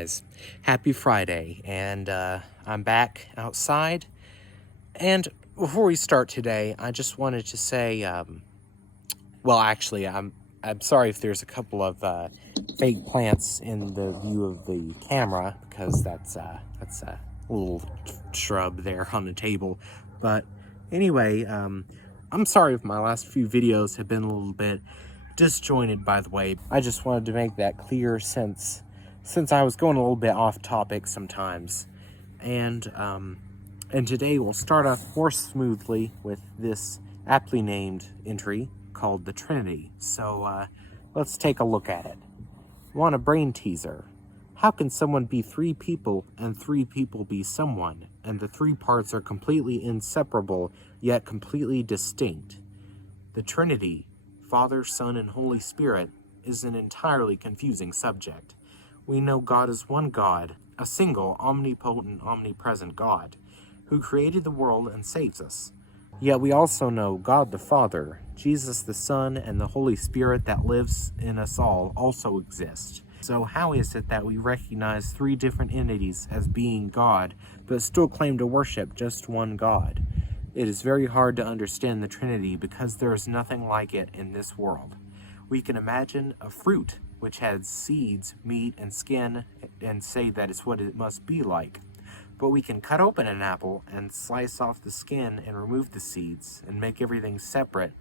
guys? Happy Friday, and I'm back outside. And before we start today, I just wanted to say, I'm sorry if there's a couple of fake plants in the view of the camera, because that's a little shrub there on the table. But anyway, I'm sorry if my last few videos have been a little bit disjointed, by the way. I just wanted to make that clear since I was going a little bit off topic sometimes. And today we'll start off more smoothly with this aptly named entry called the Trinity. So let's take a look at it. Want a brain teaser? How can someone be three people and three people be someone, and the three parts are completely inseparable yet completely distinct? The Trinity, Father, Son, and Holy Spirit, is an entirely confusing subject. We know God is one God, a single, omnipotent, omnipresent God, who created the world and saves us. Yet we also know God the Father, Jesus the Son, and the Holy Spirit that lives in us all also exist. So how is it that we recognize three different entities as being God, but still claim to worship just one God? It is very hard to understand the Trinity because there is nothing like it in this world. We can imagine a fruit which has seeds, meat, and skin, and say that is what it must be like. But we can cut open an apple and slice off the skin and remove the seeds and make everything separate.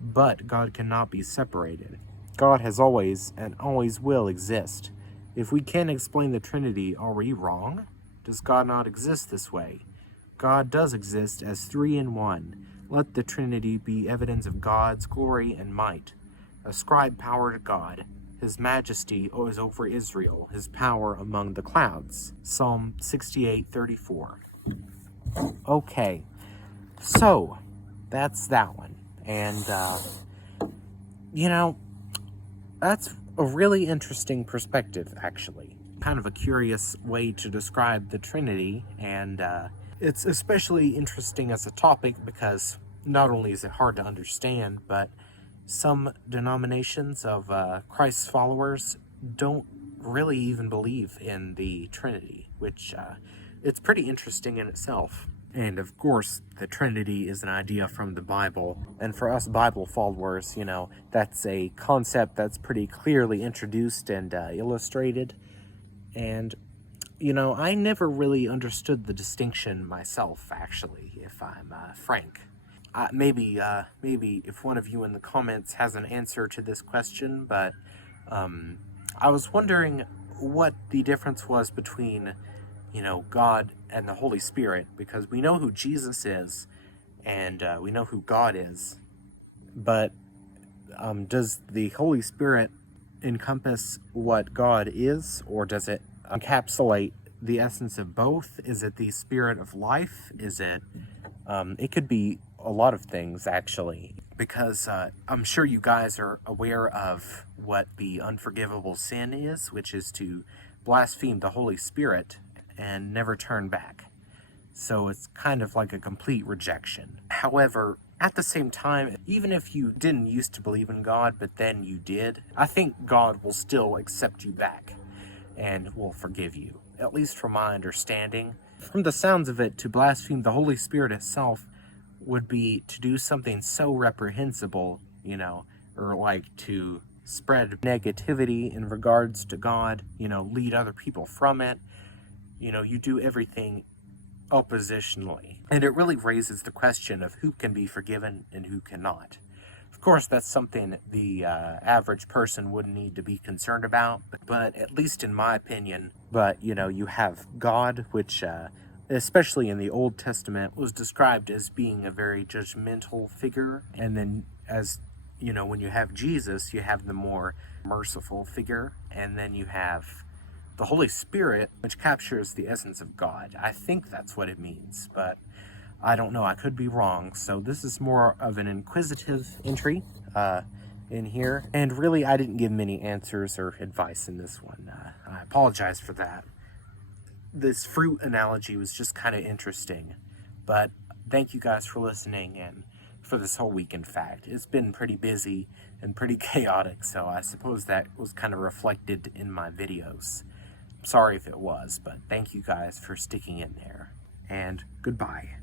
But God cannot be separated. God has always and always will exist. If we can't explain the Trinity, are we wrong? Does God not exist this way? God does exist as three in one. Let the Trinity be evidence of God's glory and might. Ascribe power to God. His majesty is over Israel, his power among the clouds. Psalm 68:34. Okay, so that's that one. And, that's a really interesting perspective, actually. Kind of a curious way to describe the Trinity, and it's especially interesting as a topic because not only is it hard to understand, but some denominations of Christ's followers don't really even believe in the Trinity, which it's pretty interesting in itself. And of course, the Trinity is an idea from the Bible. And for us Bible followers, that's a concept that's pretty clearly introduced and illustrated. And, I never really understood the distinction myself, actually, if I'm frank. Maybe if one of you in the comments has an answer to this question, but I was wondering what the difference was between God and the Holy Spirit, because we know who Jesus is, and we know who God is, but does the Holy Spirit encompass what God is, or does it encapsulate the essence of both? Is it the spirit of life? Is it, it could be a lot of things, actually, because I'm sure you guys are aware of what the unforgivable sin is, which is to blaspheme the Holy Spirit and never turn back. So it's kind of like a complete rejection. However, at the same time, even if you didn't used to believe in God, but then you did, I think God will still accept you back and will forgive you, at least from my understanding. From the sounds of it, to blaspheme the Holy Spirit itself would be to do something so reprehensible, or like to spread negativity in regards to God, lead other people from it. You do everything oppositionally. And it really raises the question of who can be forgiven and who cannot. Of course, that's something the average person wouldn't need to be concerned about, but at least in my opinion. But, you have God, which, especially in the Old Testament, was described as being a very judgmental figure. And then as, when you have Jesus, you have the more merciful figure. And then you have the Holy Spirit, which captures the essence of God. I think that's what it means, but I don't know. I could be wrong. So this is more of an inquisitive entry in here. And really, I didn't give many answers or advice in this one. I apologize for that. This fruit analogy was just kind of interesting. But thank you guys for listening and for this whole week, in fact. It's been pretty busy and pretty chaotic, so I suppose that was kind of reflected in my videos. Sorry if it was, but thank you guys for sticking in there. And goodbye.